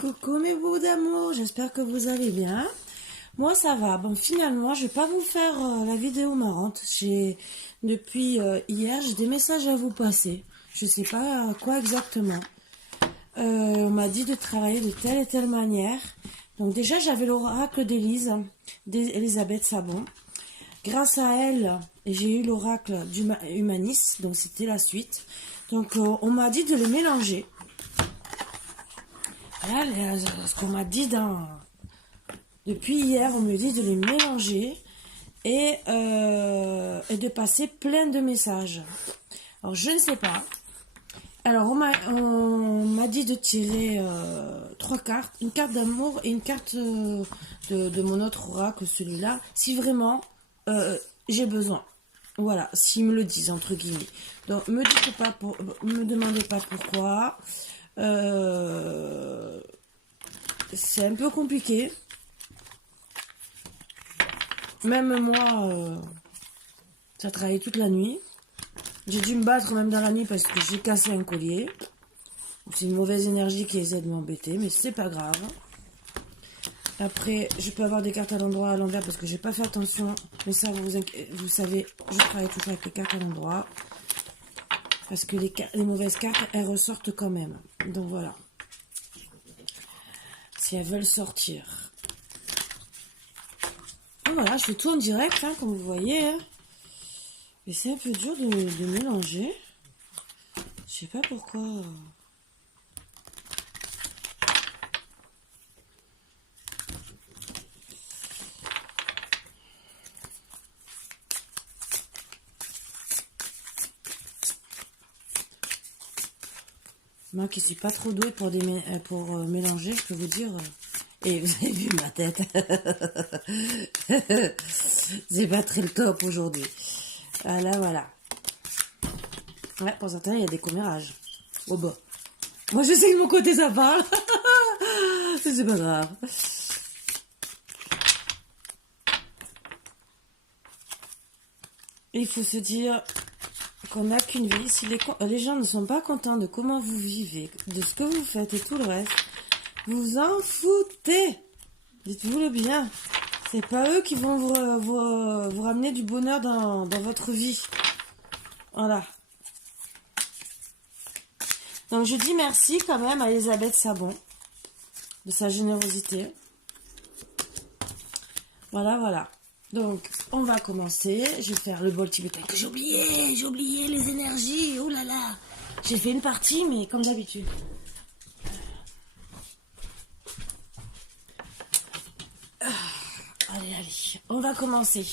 Coucou mes bouts d'amour, j'espère que vous allez bien. Moi ça va. Bon, finalement, je vais pas vous faire la vidéo marrante. Depuis hier, j'ai des messages à vous passer. Je sais pas quoi exactement. On m'a dit de travailler de telle et telle manière. Donc déjà, j'avais l'oracle d'Elisabeth Sabon. Grâce à elle, j'ai eu l'oracle d'Humanis, donc c'était la suite. Donc on m'a dit de les mélanger. Voilà ce qu'on m'a dit depuis hier, on me dit de les mélanger et de passer plein de messages. Alors je ne sais pas. Alors on m'a dit de tirer 3 cartes, une carte d'amour et une carte de mon autre oracle, celui-là, si vraiment j'ai besoin. Voilà, s'ils me le disent entre guillemets. Donc me demandez pas pourquoi. C'est un peu compliqué. Même moi, ça a travaillé toute la nuit. J'ai dû me battre même dans la nuit parce que j'ai cassé un collier. C'est une mauvaise énergie qui essaie de m'embêter, mais c'est pas grave. Après, je peux avoir des cartes à l'endroit, à l'envers parce que j'ai pas fait attention. Mais ça, vous savez, je travaille toujours avec les cartes à l'endroit. Parce que les mauvaises cartes, elles ressortent quand même. Donc voilà. Si elles veulent sortir. Donc voilà, je fais tout en direct, hein, comme vous voyez. Hein. Mais c'est un peu dur de mélanger. Je sais pas pourquoi. Moi qui suis pas trop douée pour mélanger, je peux vous dire. Et vous avez vu ma tête. C'est pas très le top aujourd'hui. Voilà, voilà. Ouais, pour certains, il y a des commérages. Oh bah. Moi, je sais que de mon côté, ça parle. C'est pas grave. Il faut se dire qu'on n'a qu'une vie. Si les gens ne sont pas contents de comment vous vivez, de ce que vous faites et tout le reste, vous en foutez. Dites-vous-le bien. C'est pas eux qui vont vous ramener du bonheur dans votre vie. Voilà. Donc je dis merci quand même à Elisabeth Sabon de sa générosité. Voilà, voilà. Donc on va commencer. Je vais faire le bol tibétain que j'ai oublié les énergies. Oh là là. J'ai fait une partie, mais comme d'habitude. Allez, on va commencer.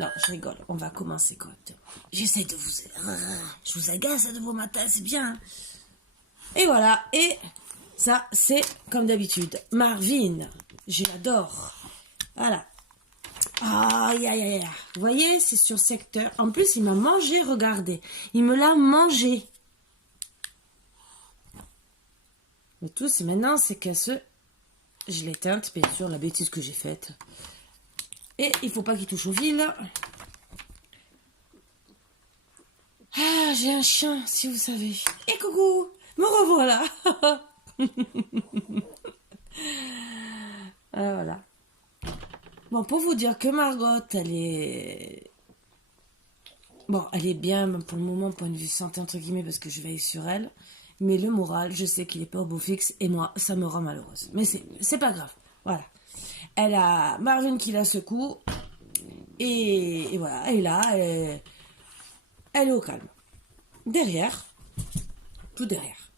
Non, je rigole, on va commencer quand même. J'essaie de vous... Je vous agace de vos matins, c'est bien. Et voilà, et ça, c'est comme d'habitude. Marvin, je l'adore. Voilà. Aïe, aïe, aïe. Vous voyez, c'est sur secteur. En plus, il m'a mangé, regardez. Il me l'a mangé. Le tout, c'est maintenant, c'est que je l'ai éteinte, bien sûr, la bêtise que j'ai faite. Et il faut pas qu'il touche au fil. Ah, j'ai un chien, si vous savez. Et coucou, me revoilà. Voilà. Bon, pour vous dire que Margot, elle est... Bon, elle est bien pour le moment, point de vue santé, entre guillemets, parce que je veille sur elle. Mais le moral, je sais qu'il est pas au beau fixe. Et moi, ça me rend malheureuse. Mais c'est pas grave. Voilà. Elle a Marvin qui la secoue. Et voilà, elle est là. Elle est au calme. Derrière. Tout derrière.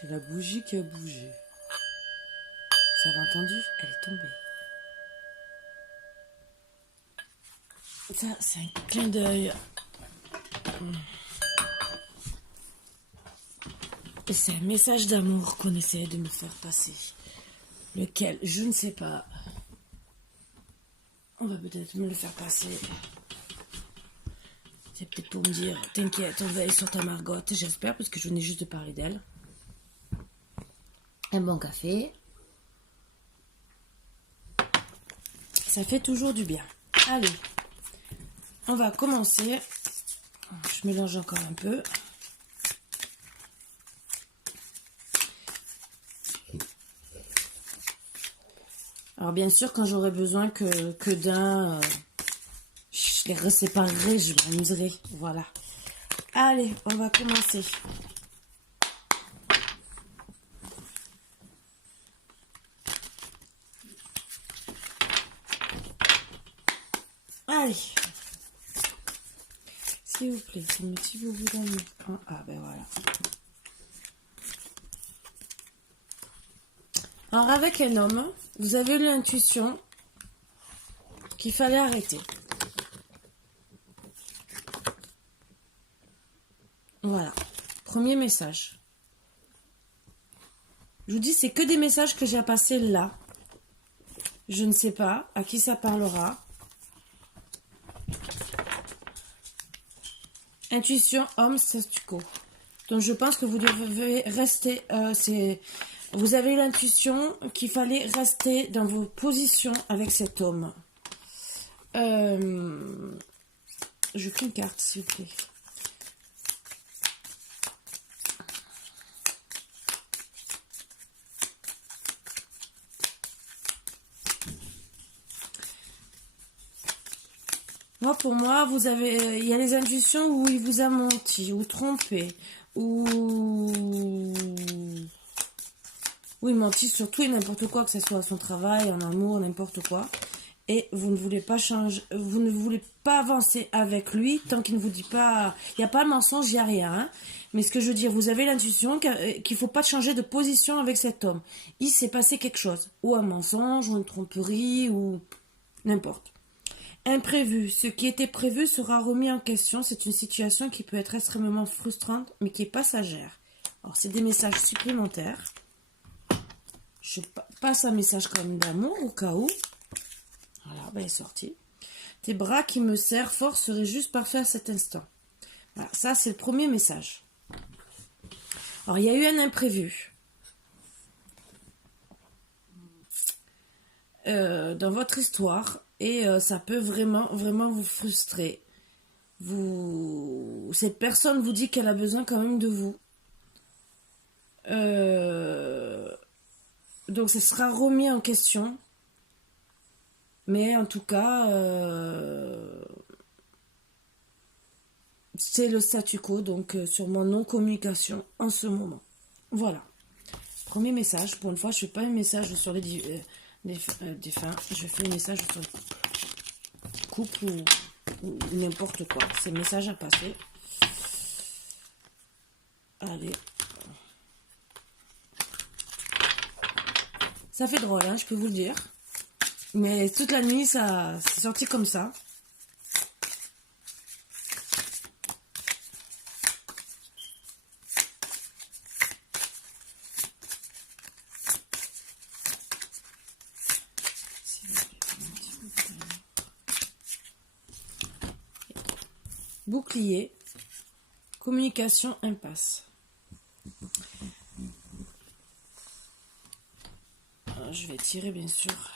C'est la bougie qui a bougé. Vous avez entendu? Elle est tombée. Ça, c'est un clin d'œil. Et c'est un message d'amour qu'on essaie de me faire passer. Lequel, je ne sais pas. On va peut-être me le faire passer. C'est peut-être pour me dire, t'inquiète, on veille sur ta Margotte, j'espère, parce que je venais juste de parler d'elle. Un bon café. Ça fait toujours du bien. Allez, on va commencer Je mélange encore un peu. Alors bien sûr, quand j'aurai besoin que d'un, je les reséparerai, je m'amuserai. Voilà. Allez, on va commencer. Allez. S'il vous plaît, ce motif vous donne. Ah ben voilà. Alors avec un homme, vous avez eu l'intuition qu'il fallait arrêter. Voilà. Premier message. Je vous dis, c'est que des messages que j'ai à passer là. Je ne sais pas à qui ça parlera. Intuition, homme, statu quo. Donc je pense que vous devez rester... vous avez eu l'intuition qu'il fallait rester dans vos positions avec cet homme. Je fais une carte, s'il vous plaît. Moi, pour moi, il y a les intuitions où il vous a menti, ou trompé, ou il mentit sur tout et n'importe quoi, que ce soit à son travail, en amour, n'importe quoi. Et vous ne voulez pas changer, vous ne voulez pas avancer avec lui tant qu'il ne vous dit pas, il n'y a pas de mensonge, il n'y a rien. Hein. Mais ce que je veux dire, vous avez l'intuition qu'il ne faut pas changer de position avec cet homme. Il s'est passé quelque chose, ou un mensonge, ou une tromperie, ou n'importe. Imprévu. Ce qui était prévu sera remis en question. C'est une situation qui peut être extrêmement frustrante, mais qui est passagère. Alors, c'est des messages supplémentaires. Je passe un message quand même d'amour au cas où. Voilà, ben, il est sorti. Tes bras qui me serrent fort seraient juste parfaits à cet instant. Voilà, ça, c'est le premier message. Alors, il y a eu un imprévu. Dans votre histoire. Et ça peut vraiment vous frustrer. Cette personne vous dit qu'elle a besoin quand même de vous. Donc ça sera remis en question. Mais en tout cas, c'est le statu quo. Donc sur mon non-communication en ce moment. Voilà. Premier message. Pour une fois, je ne fais pas un message sur les défunts. Je fais un message sur le couple ou n'importe quoi. C'est le message à passer. Allez. Ça fait drôle, hein, je peux vous le dire. Mais toute la nuit, ça c'est sorti comme ça. Bouclier, communication, impasse. Alors, je vais tirer bien sûr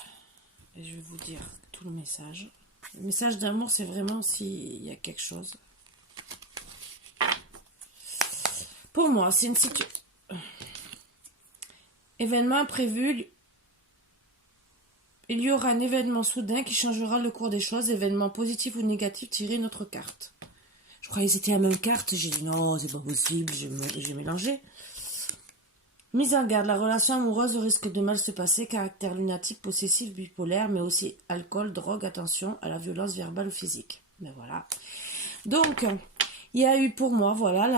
et je vais vous dire tout le message. Le message d'amour, c'est vraiment s'il y a quelque chose. Pour moi, c'est une situation. Événement imprévu. Il y aura un événement soudain qui changera le cours des choses. Événement positif ou négatif, tirez notre carte. Je croyais que c'était la même carte. J'ai dit non, c'est pas possible, j'ai mélangé. Mise en garde, la relation amoureuse risque de mal se passer. Caractère lunatique, possessif, bipolaire, mais aussi alcool, drogue, attention à la violence verbale ou physique. Ben voilà. Donc, il y a eu pour moi, voilà,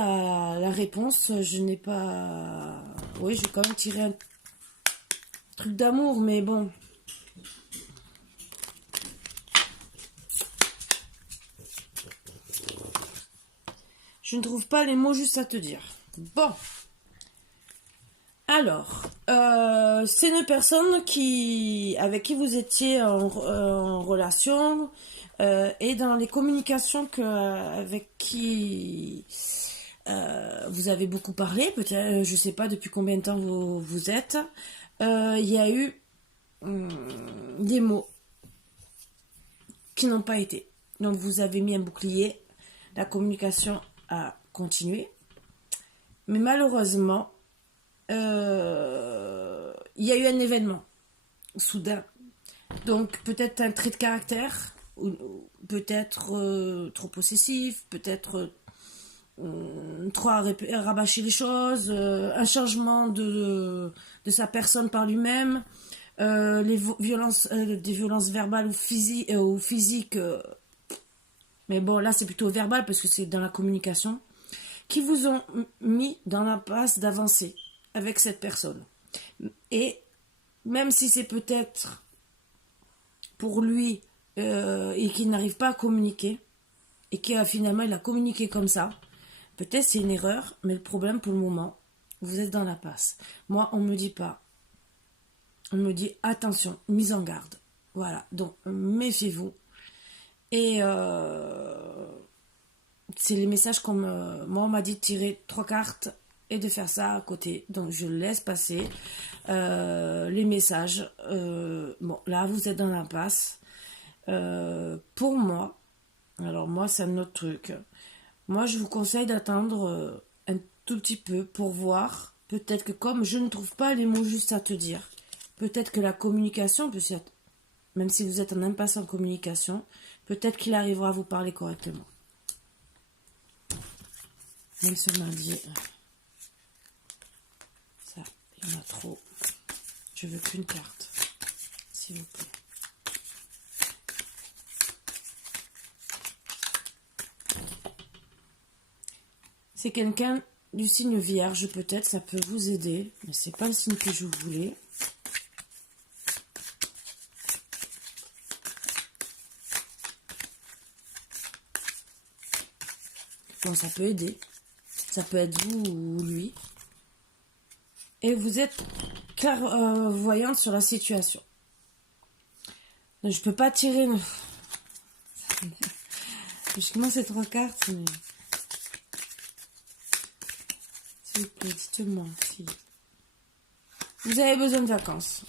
la réponse. Je n'ai pas... Oui, j'ai quand même tiré un truc d'amour, mais bon... Je ne trouve pas les mots juste à te dire. Bon. Alors, c'est une personne avec qui vous étiez en relation et dans les communications avec qui vous avez beaucoup parlé, peut-être, je ne sais pas depuis combien de temps vous êtes, il y a eu des mots qui n'ont pas été. Donc vous avez mis un bouclier. la communication a continué. Mais malheureusement, il y a eu un événement soudain. Donc peut-être un trait de caractère, ou peut-être trop possessif, peut-être trop rabâcher les choses, un changement de sa personne par lui-même, des violences verbales ou physiques, mais bon là c'est plutôt verbal parce que c'est dans la communication, qui vous ont mis dans l'impasse d'avancer avec cette personne. Et même si c'est peut-être pour lui et qu'il n'arrive pas à communiquer, et que finalement il a communiqué comme ça, peut-être c'est une erreur, mais le problème pour le moment, vous êtes dans la passe. Moi, on me dit pas. On me dit attention, mise en garde. Voilà, donc méfiez-vous. Et c'est les messages comme moi, on m'a dit de tirer 3 cartes et de faire ça à côté. Donc je laisse passer les messages. Bon, là, vous êtes dans l'impasse. Pour moi, alors moi, c'est un autre truc. Moi, je vous conseille d'attendre un tout petit peu pour voir. Peut-être que comme je ne trouve pas les mots justes à te dire, peut-être que la communication, même si vous êtes en impasse en communication, peut-être qu'il arrivera à vous parler correctement. Même si on m'a dit ça, il y en a trop. Je veux qu'une carte, s'il vous plaît. C'est quelqu'un du signe vierge, peut-être, ça peut vous aider, mais c'est pas le signe que je voulais. Bon, ça peut aider. Ça peut être vous ou lui. Et vous êtes clairvoyante sur la situation. Donc, je peux pas tirer. Logiquement, c'est 3 cartes, mais. S'il vous plaît, dites-moi si. Vous avez besoin de vacances.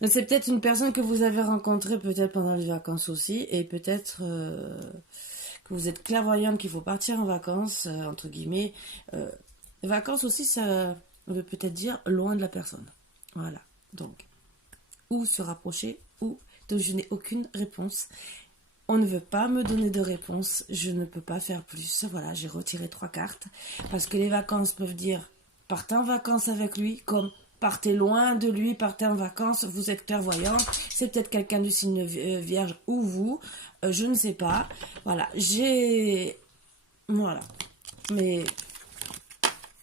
Donc, c'est peut-être une personne que vous avez rencontrée peut-être pendant les vacances aussi. Et peut-être que vous êtes clairvoyante qu'il faut partir en vacances, entre guillemets. Vacances aussi, ça veut peut-être dire loin de la personne. Voilà. Donc, ou se rapprocher, ou. Donc, je n'ai aucune réponse. On ne veut pas me donner de réponse. Je ne peux pas faire plus. Voilà, j'ai retiré 3 cartes. Parce que les vacances peuvent dire partez en vacances avec lui, comme partez loin de lui, partez en vacances. Vous êtes clairvoyant. C'est peut-être quelqu'un du signe vierge ou vous. Je ne sais pas. Voilà, Voilà. Mais.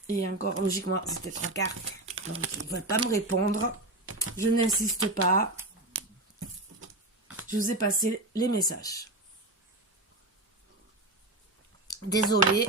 Et encore, logiquement, c'était 3 cartes. Donc, ils ne veulent pas me répondre. Je n'insiste pas. Je vous ai passé les messages. Désolée.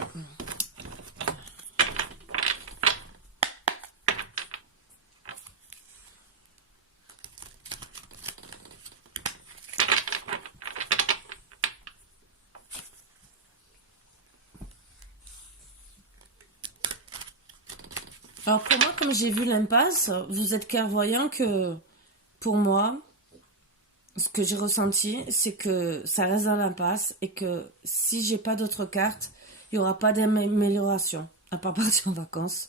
Alors pour moi, comme j'ai vu l'impasse, vous êtes clairvoyant que pour moi, ce que j'ai ressenti, c'est que ça reste dans l'impasse et que si j'ai pas d'autres cartes, il n'y aura pas d'amélioration, à part partir en vacances.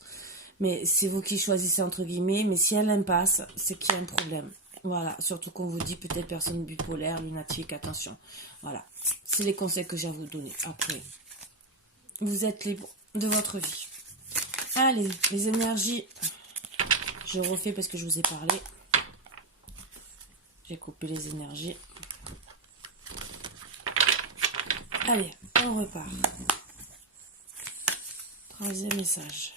Mais c'est vous qui choisissez entre guillemets, mais s'il y a l'impasse, c'est qu'il y a un problème. Voilà, surtout qu'on vous dit peut-être personne bipolaire, lunatique, attention. Voilà, c'est les conseils que j'ai à vous donner. Après, vous êtes libre de votre vie. Allez, les énergies, je refais parce que je vous ai parlé. J'ai coupé les énergies. Allez, on repart. 3e message.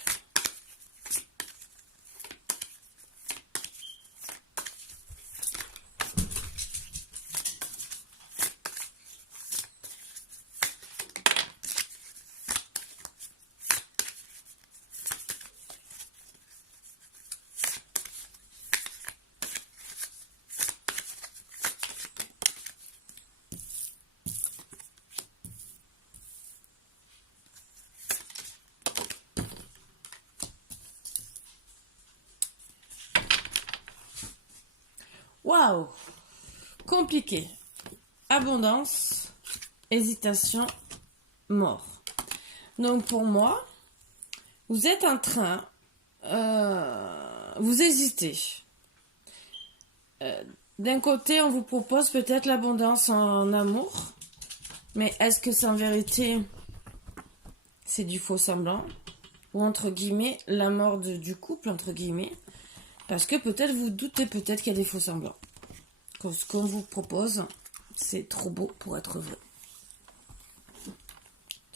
Waouh! Compliqué. Abondance. hésitation, mort. Donc pour moi, vous êtes en train, vous hésitez. D'un côté, on vous propose peut-être l'abondance en amour, mais est-ce que c'est en vérité, c'est du faux semblant? Ou entre guillemets, la mort du couple, entre guillemets, parce que peut-être vous doutez peut-être qu'il y a des faux semblants. Que ce qu'on vous propose, c'est trop beau pour être vrai.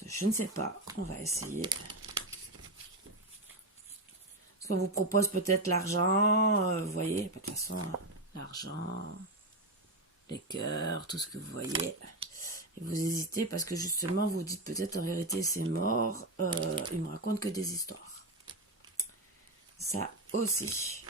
Je ne sais pas, on va essayer. Parce qu'on vous propose peut-être l'argent, vous voyez, de toute façon, l'argent, les cœurs, tout ce que vous voyez. Et vous hésitez parce que justement, vous dites peut-être en vérité c'est mort, il me raconte que des histoires. Ça aussi.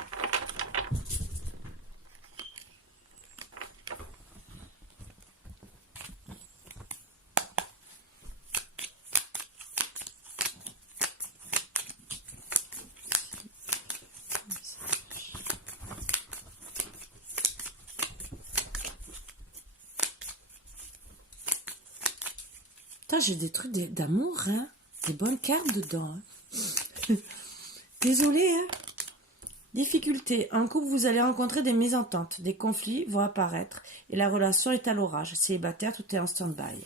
J'ai des trucs d'amour, hein. Des bonnes cartes dedans. Hein. Désolée, hein. Difficulté. En couple, vous allez rencontrer des mésententes. Des conflits vont apparaître. Et la relation est à l'orage. Célibataire, tout est en stand-by.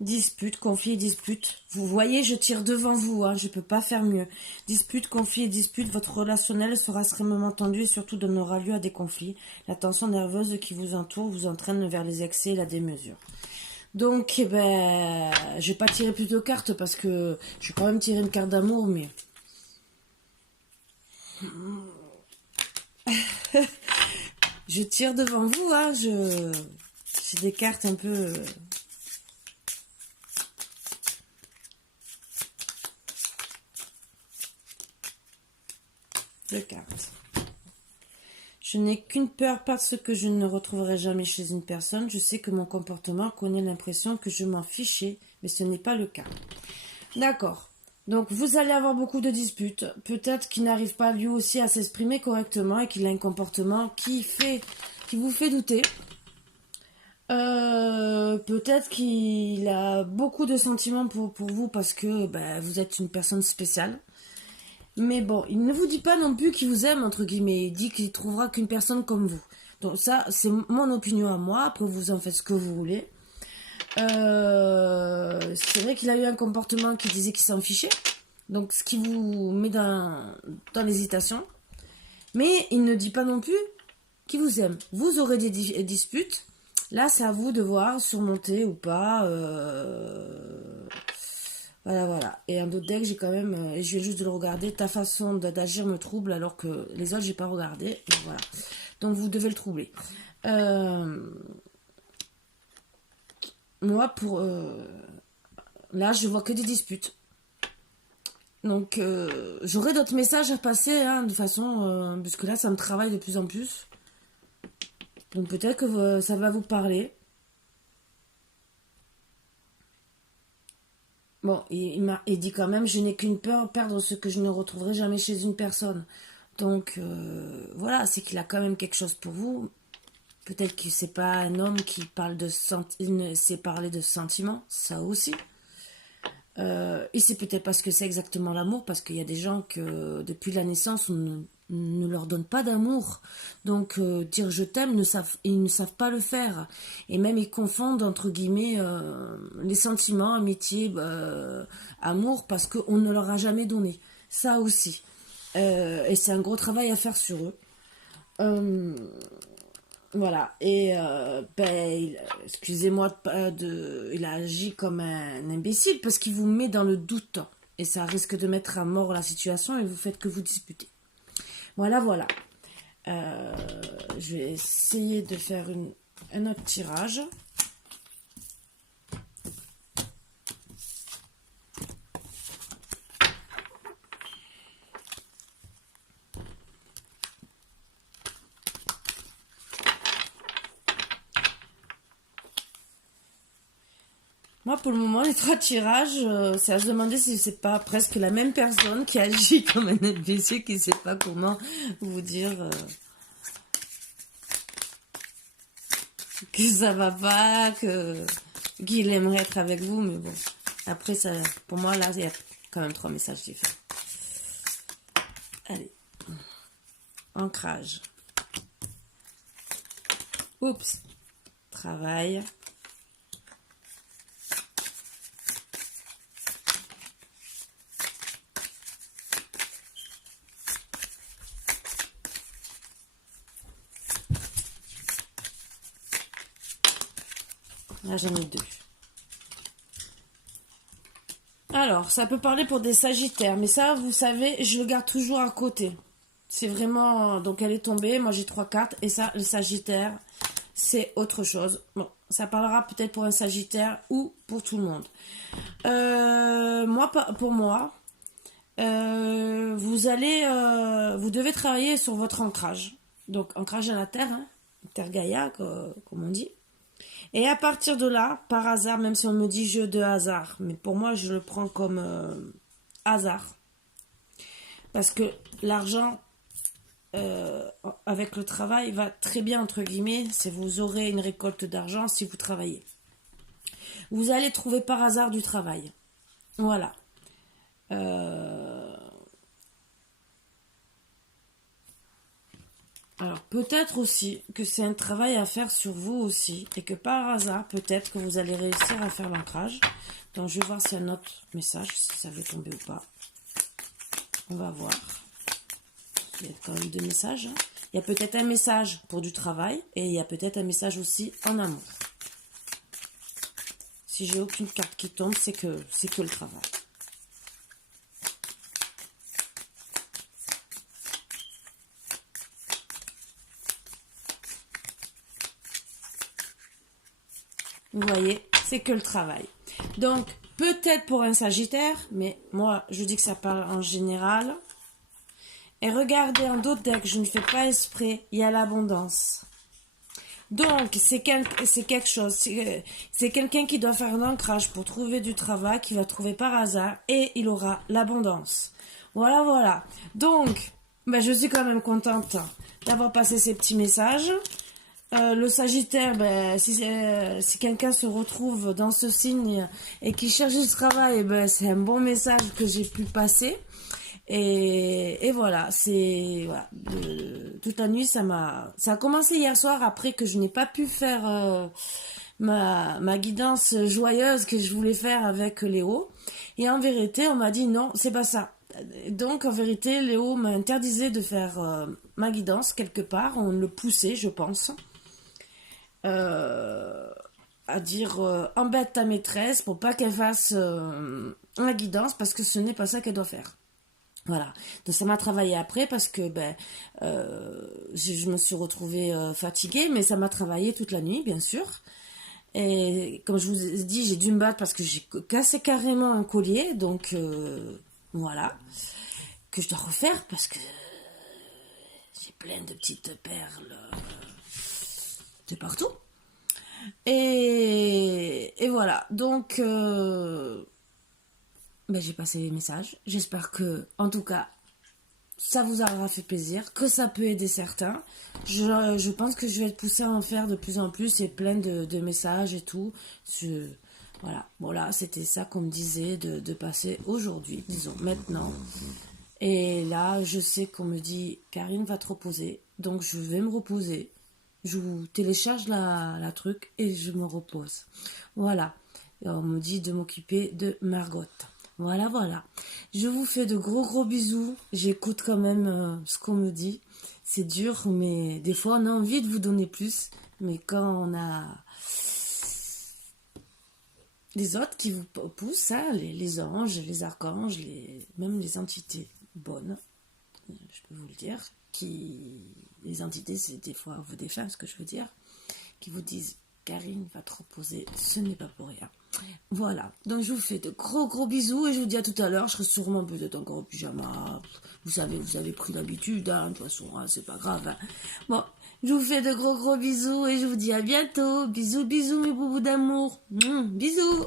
Dispute, conflit, dispute. Vous voyez, je tire devant vous, hein, je ne peux pas faire mieux. Dispute, conflit et dispute, votre relationnel sera extrêmement tendu et surtout donnera lieu à des conflits. La tension nerveuse qui vous entoure vous entraîne vers les excès et la démesure. Donc, eh ben, je vais pas tirer plus de cartes parce que je vais quand même tirer une carte d'amour, mais... je tire devant vous, hein, c'est des cartes un peu... de cartes. Je n'ai qu'une peur parce que je ne retrouverai jamais chez une personne. Je sais que mon comportement connaît l'impression que je m'en fichais, mais ce n'est pas le cas. D'accord. Donc vous allez avoir beaucoup de disputes. Peut-être qu'il n'arrive pas lui aussi à s'exprimer correctement et qu'il a un comportement qui vous fait douter. Peut-être qu'il a beaucoup de sentiments pour vous parce que vous êtes une personne spéciale. Mais bon, il ne vous dit pas non plus qu'il vous aime, entre guillemets. Il dit qu'il trouvera qu'une personne comme vous. Donc ça, c'est mon opinion à moi. Après, vous en faites ce que vous voulez. C'est vrai qu'il a eu un comportement qui disait qu'il s'en fichait. Donc, ce qui vous met dans l'hésitation. Mais il ne dit pas non plus qu'il vous aime. Vous aurez des disputes. Là, c'est à vous de voir surmonter ou pas. Voilà. Et un autre deck, j'ai quand même, et je viens juste de le regarder, ta façon d'agir me trouble alors que les autres, j'ai pas regardé. Et voilà. Donc, vous devez le troubler. Moi, là, je vois que des disputes. Donc, j'aurai d'autres messages à passer, hein, de façon, puisque là, ça me travaille de plus en plus. Donc, peut-être que ça va vous parler. Bon, il dit quand même, je n'ai qu'une peur, perdre ce que je ne retrouverai jamais chez une personne. Donc, voilà, c'est qu'il a quand même quelque chose pour vous. Peut-être que c'est pas un homme qui parle il ne sait parler de sentiments, ça aussi. Et c'est peut-être parce que c'est exactement l'amour, parce qu'il y a des gens que depuis la naissance, on ne leur donne pas d'amour. Donc, dire je t'aime, ils ne savent pas le faire. Et même, ils confondent, entre guillemets, les sentiments, amitié, amour, parce qu'on ne leur a jamais donné. Ça aussi. Et c'est un gros travail à faire sur eux. Voilà, et excusez-moi, il agit comme un imbécile parce qu'il vous met dans le doute et ça risque de mettre à mort la situation et vous faites que vous disputez. Voilà. Je vais essayer de faire un autre tirage. Moi, pour le moment, les 3 tirages, c'est à se demander si c'est pas presque la même personne qui agit comme un NPC qui sait pas comment vous dire que ça va pas, qu'il aimerait être avec vous, mais bon. Après, ça, pour moi, là, il y a quand même 3 messages différents. Allez. Ancrage. Oups. Travail. Là, j'en ai 2. Alors, ça peut parler pour des sagittaires, mais ça, vous savez, je le garde toujours à côté. C'est vraiment... Donc, elle est tombée, moi j'ai 3 cartes, et ça, le sagittaire, c'est autre chose. Bon, ça parlera peut-être pour un sagittaire ou pour tout le monde. Pour moi, vous devez travailler sur votre ancrage. Donc, ancrage à la terre, hein, terre Gaïa, comme on dit. Et à partir de là, par hasard, même si on me dit jeu de hasard, mais pour moi, je le prends comme hasard. Parce que l'argent, avec le travail, va très bien, entre guillemets. Vous aurez une récolte d'argent si vous travaillez. Vous allez trouver par hasard du travail. Voilà. Alors, peut-être aussi que c'est un travail à faire sur vous aussi, et que par hasard, peut-être que vous allez réussir à faire l'ancrage. Donc, je vais voir s'il y a un autre message, si ça veut tomber ou pas. On va voir. Il y a quand même 2 messages. Hein. Il y a peut-être un message pour du travail, et il y a peut-être un message aussi en amour. Si j'ai aucune carte qui tombe, c'est que le travail. Vous voyez, c'est que le travail. Donc, peut-être pour un sagittaire, mais moi, je dis que ça parle en général. Et regardez, en d'autres decks, je ne fais pas exprès, il y a l'abondance. Donc, c'est quelque chose. C'est quelqu'un qui doit faire un ancrage pour trouver du travail, qui va trouver par hasard, et il aura l'abondance. Voilà, voilà. Donc, ben, je suis quand même contente d'avoir passé ces petits messages. Le Sagittaire, ben, si quelqu'un se retrouve dans ce signe et qui cherche du travail, ben, c'est un bon message que j'ai pu passer. Et voilà, voilà, toute la nuit, ça a commencé hier soir après que je n'ai pas pu faire ma guidance joyeuse que je voulais faire avec Léo. Et en vérité, on m'a dit non, c'est pas ça. Donc en vérité, Léo m'a interdisé de faire ma guidance quelque part. On le poussait, je pense. À dire embête ta maîtresse pour pas qu'elle fasse la guidance parce que ce n'est pas ça qu'elle doit faire. Voilà, donc ça m'a travaillé après parce que je me suis retrouvée fatiguée, mais ça m'a travaillé toute la nuit, bien sûr. Et comme je vous ai dit, j'ai dû me battre parce que j'ai cassé carrément un collier, donc voilà, que je dois refaire parce que j'ai plein de petites perles de partout. Et voilà, donc j'ai passé les messages. J'espère que, en tout cas, ça vous aura fait plaisir, que ça peut aider certains. Je pense que je vais être poussée à en faire de plus en plus et plein de messages et tout. Voilà, c'était ça qu'on me disait de passer aujourd'hui, disons maintenant. Et là, je sais qu'on me dit, Karine va te reposer, donc je vais me reposer. Je vous télécharge la truc et je me repose. Voilà. Et on me dit de m'occuper de Margot. Voilà, voilà. Je vous fais de gros bisous. J'écoute quand même ce qu'on me dit. C'est dur, mais des fois on a envie de vous donner plus. Mais quand on a les autres qui vous poussent, hein, les anges, les archanges, même les entités bonnes, je peux vous le dire, les entités, c'est des fois vos défunts, ce que je veux dire, qui vous disent Karine va te reposer, ce n'est pas pour rien. Voilà, donc je vous fais de gros bisous et je vous dis à tout à l'heure. Je serai sûrement peut-être encore au pyjama. Vous savez, vous avez pris l'habitude, hein, de toute façon, hein, c'est pas grave. Hein. Bon, je vous fais de gros bisous et je vous dis à bientôt. Bisous, mes boubous d'amour. Bisous.